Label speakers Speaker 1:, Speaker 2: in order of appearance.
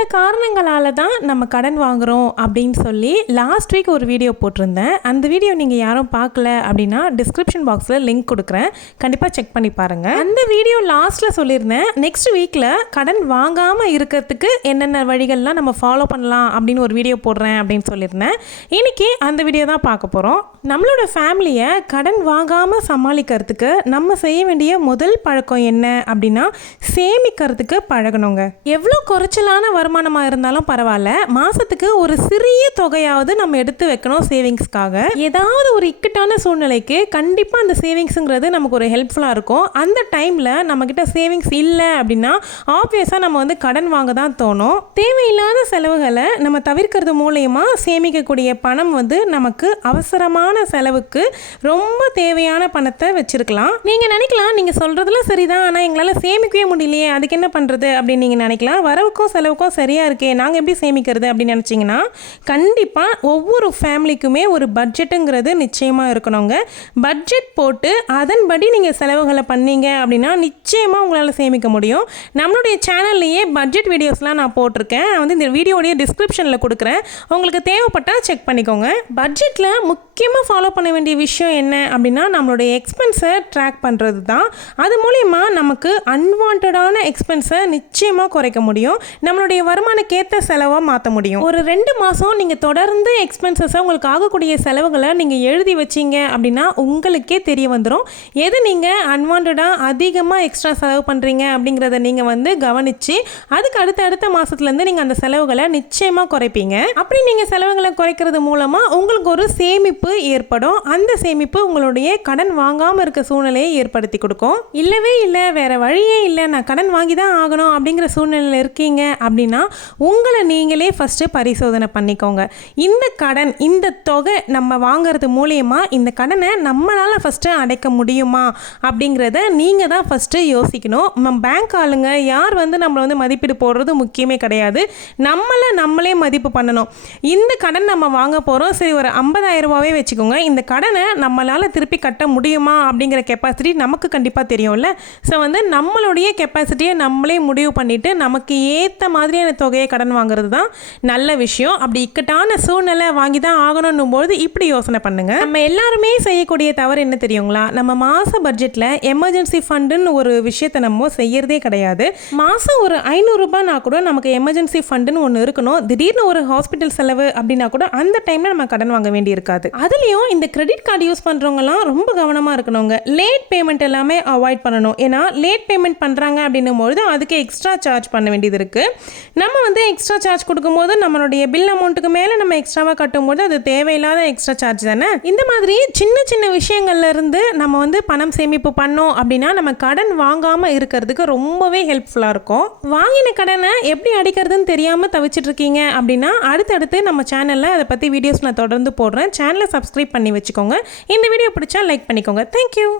Speaker 1: இந்த தான் நம்ம கடன் வாங்குறோம் அப்படின்னு சொல்லி லாஸ்ட் வீக் ஒரு வீடியோ போட்டிருந்தேன். அந்த வீடியோ நீங்கள் யாரும் பார்க்கல அப்படின்னா டிஸ்கிரிப்ஷன் பாக்ஸில் லிங்க் கொடுக்குறேன். கண்டிப்பாக செக் பண்ணி பாருங்கள் அந்த வீடியோ லாஸ்ட்டில் சொல்லியிருந்தேன் நெக்ஸ்ட் வீக்கில் கடன் வாங்காமல் இருக்கிறதுக்கு என்னென்ன வழிகள்லாம் நம்ம ஃபாலோ பண்ணலாம் அப்படின்னு ஒரு வீடியோ போடுறேன் அப்படின்னு சொல்லியிருந்தேன். இன்னைக்கு அந்த வீடியோ தான் பார்க்க போகிறோம் நம்மளோட ஃபேமிலியை கடன் வாங்காமல் சமாளிக்கிறதுக்கு நம்ம செய்ய வேண்டிய முதல் பழக்கம் என்ன அப்படின்னா சேமிக்கிறதுக்கு பழகணுங்க. எவ்வளோ குறைச்சலான வருமானமாக இருந்தாலும் பரவாயில்ல. மாதத்துக்கு ஒரு சிறிய தொகையாவது நம்ம எடுத்து வைக்கணும் சேவிங்ஸ்க்காக. ஏதாவது ஒரு இக்கட்டான சூழ்நிலைக்கு கண்டிப்பாக அந்த சேவிங்ஸுங்கிறது நமக்கு ஒரு ஹெல்ப்ஃபுல்லாக இருக்கும். அந்த டைமில் நம்மக்கிட்ட சேவிங்ஸ் இல்லை அப்படின்னா ஆப்வியஸாக நம்ம வந்து கடன் வாங்க தான் தோணும். தேவையில்லாத செலவுகளை நம்ம தவிர்க்கிறது மூலயமா சேமிக்கக்கூடிய பணம் வந்து நமக்கு அவசரமான செலவுக்கு ரொம்ப தேவையான பணத்தை வச்சிருக்கலாம். நீங்கள் நினைக்கலாம் நீங்கள் சொல்கிறதுல சரிதான். ஆனால் எங்களால் சேமிக்கவே முடியலையே அதுக்கு என்ன பண்ணுறது அப்படின்னு நீங்கள் நினைக்கலாம். வரவுக்கும் செலவுக்கும் சரியாக இருக்கே நாங்கள் எப்படி சேமிக்கிறது அப்படின்னு நினச்சிங்கன்னா கண்டிப்பாக ஒவ்வொரு ஃபேமிலிக்குமே ஒரு பட்ஜெட்டுங்கிறது நிச்சயமாக இருக்கணுங்க. பட்ஜெட் போட்டு அதன்படி நீங்கள் செலவுகளை பண்ணீங்க அப்படின்னா நிச்சயமாக உங்களால் சேமிக்க முடியும். நம்மளுடைய சேனல்லையே பட்ஜெட் வீடியோஸ்லாம் நான் போட்டிருக்கேன். நான் வந்து இந்த வீடியோடைய டிஸ்கிரிப்ஷனில் கொடுக்குறேன். உங்களுக்கு தேவைப்பட்டால் செக் பண்ணிக்கோங்க. பட்ஜெட்டில் முக்கியமாக ஃபாலோ பண்ண வேண்டிய விஷயம் என்ன அப்படின்னா நம்மளுடைய எக்ஸ்பென்ஸை ட்ராக் பண்ணுறது தான். அது மூலிமா நமக்கு அன்வான்டான எக்ஸ்பென்ஸை நிச்சயமாக குறைக்க முடியும். நம்மளுடைய வருமானக்கேற்ற செலவாக மாற்ற முடியும். ஒரு ரெண்டு மாதம் நீங்கள் தொடர்ந்து எக்ஸ்பென்சஸை உங்களுக்கு ஆகக்கூடிய செலவுகளை நீங்கள் எழுதி வச்சிங்க அப்படின்னா உங்களுக்கே தெரிய வந்துடும் எது நீங்கள் அன்வான்டாக அதிகமாக எக்ஸ் எக்ஸ்ட்ரா செலவு பண்ணுறீங்க அப்படிங்கிறத நீங்கள் வந்து கவனித்து அதுக்கு அடுத்த அடுத்த மாதத்துலேருந்து நீங்கள் அந்த செலவுகளை நிச்சயமாக குறைப்பீங்க. அப்படி நீங்கள் செலவுகளை குறைக்கிறது மூலமாக உங்களுக்கு ஒரு சேமிப்பு ஏற்படும். அந்த சேமிப்பு உங்களுடைய கடன் வாங்காமல் இருக்க சூழ்நிலையை ஏற்படுத்தி கொடுக்கும். இல்லவே இல்லை வேறு வழியே இல்லை நான் கடன் வாங்கி தான் ஆகணும் அப்படிங்கிற சூழ்நிலையில் இருக்கீங்க அப்படின்னா உங்களை நீங்களே ஃபஸ்ட்டு பரிசோதனை பண்ணிக்கோங்க. இந்த கடன் இந்த தொகை நம்ம வாங்குறது மூலியமாக இந்த கடனை நம்மளால் ஃபஸ்ட்டு அடைக்க முடியுமா அப்படிங்கிறத நீங்கள் தான் ஃபஸ்ட்டு யோசிக்கணும். நம்ம பேங்க் ஆளுங்க யார் வந்து நம்மளை வந்து மதிப்பீடு போடுறது முக்கியமே கிடையாது. நம்மளை நம்மளே மதிப்பு பண்ணணும். இந்த கடன் நம்ம வாங்க போகிறோம் சரி ஒரு 50000 ரூபாவே வச்சுக்கோங்க. இந்த கடனை நம்மளால் திருப்பி கட்ட முடியுமா அப்படிங்கிற கெப்பாசிட்டி நமக்கு கண்டிப்பாக தெரியும்ல. ஸோ வந்து நம்மளுடைய கெப்பாசிட்டியை நம்மளே முடிவு பண்ணிவிட்டு நமக்கு ஏற்ற மாதிரியான தொகையை கடன் வாங்குறது தான் நல்ல விஷயம். அப்படி இக்கட்டான சூழ்நிலை வாங்கி தான் ஆகணும் போது இப்படி யோசனை பண்ணுங்கள் நம்ம எல்லாருமே செய்யக்கூடிய தவறு என்ன தெரியுங்களா? நம்ம மாத பட்ஜெட்டில் எமர்ஜென்சி ஃபண்டுன்னு ஒரு விஷயத்தை நம்ம செய்யறதே கிடையாது. மாதம் ஒரு ஐநூறுரூபானா கூட நமக்கு எமர்ஜென்சி ஃபண்டுன்னு ஒன்று இருக்கணும். திடீர்னு ஒரு ஹாஸ்பிட்டல் செலவு அப்படின்னா கூட அந்த டைமில் நம்ம கடன் வாங்க வேண்டி இருக்காது. அதுலேயும் இந்த கிரெடிட் கார்டு யூஸ் பண்ணுறவங்கலாம் ரொம்ப கவனமாக இருக்கணுங்க. லேட் பேமெண்ட் எல்லாமே அவாய்ட் பண்ணணும். ஏன்னா லேட் பேமெண்ட் பண்ணுறாங்க அப்படின்னும் பொழுது அதுக்கு எக்ஸ்ட்ரா சார்ஜ் பண்ண வேண்டியது இருக்குது நம்ம வந்து எக்ஸ்ட்ரா சார்ஜ் கொடுக்கும்போது நம்மளுடைய பில் அமௌண்ட்டுக்கு மேலே நம்ம எக்ஸ்ட்ராவாக கட்டும்போது அது தேவையில்லாத எக்ஸ்ட்ரா சார்ஜ் தானே? இந்த மாதிரி சின்ன சின்ன விஷயங்கள்ல இருந்து நம்ம வந்து பணம் சேமிப்பு பண்ணோம் அப்படின்னா நம்ம கடன் வாங்காமல் இருக்கிறதுக்கு ரொம்பவே ஹெல்ப்ஃபுல்லாக இருக்கும். வாங்கின கடனை எப்படி அடிக்கிறதுன்னு தெரியாமல் தவிச்சிட்டு இருக்கீங்க அப்படின்னா அடுத்தடுத்து நம்ம சேனலில் அதை பற்றி வீடியோஸ் நான் தொடர்ந்து போடுறேன். சேனலை சப்ஸ்கிரைப் பண்ணி வச்சுக்கோங்க. இந்த வீடியோ பிடிச்சா லைக் பண்ணிக்கோங்க. தேங்க்யூ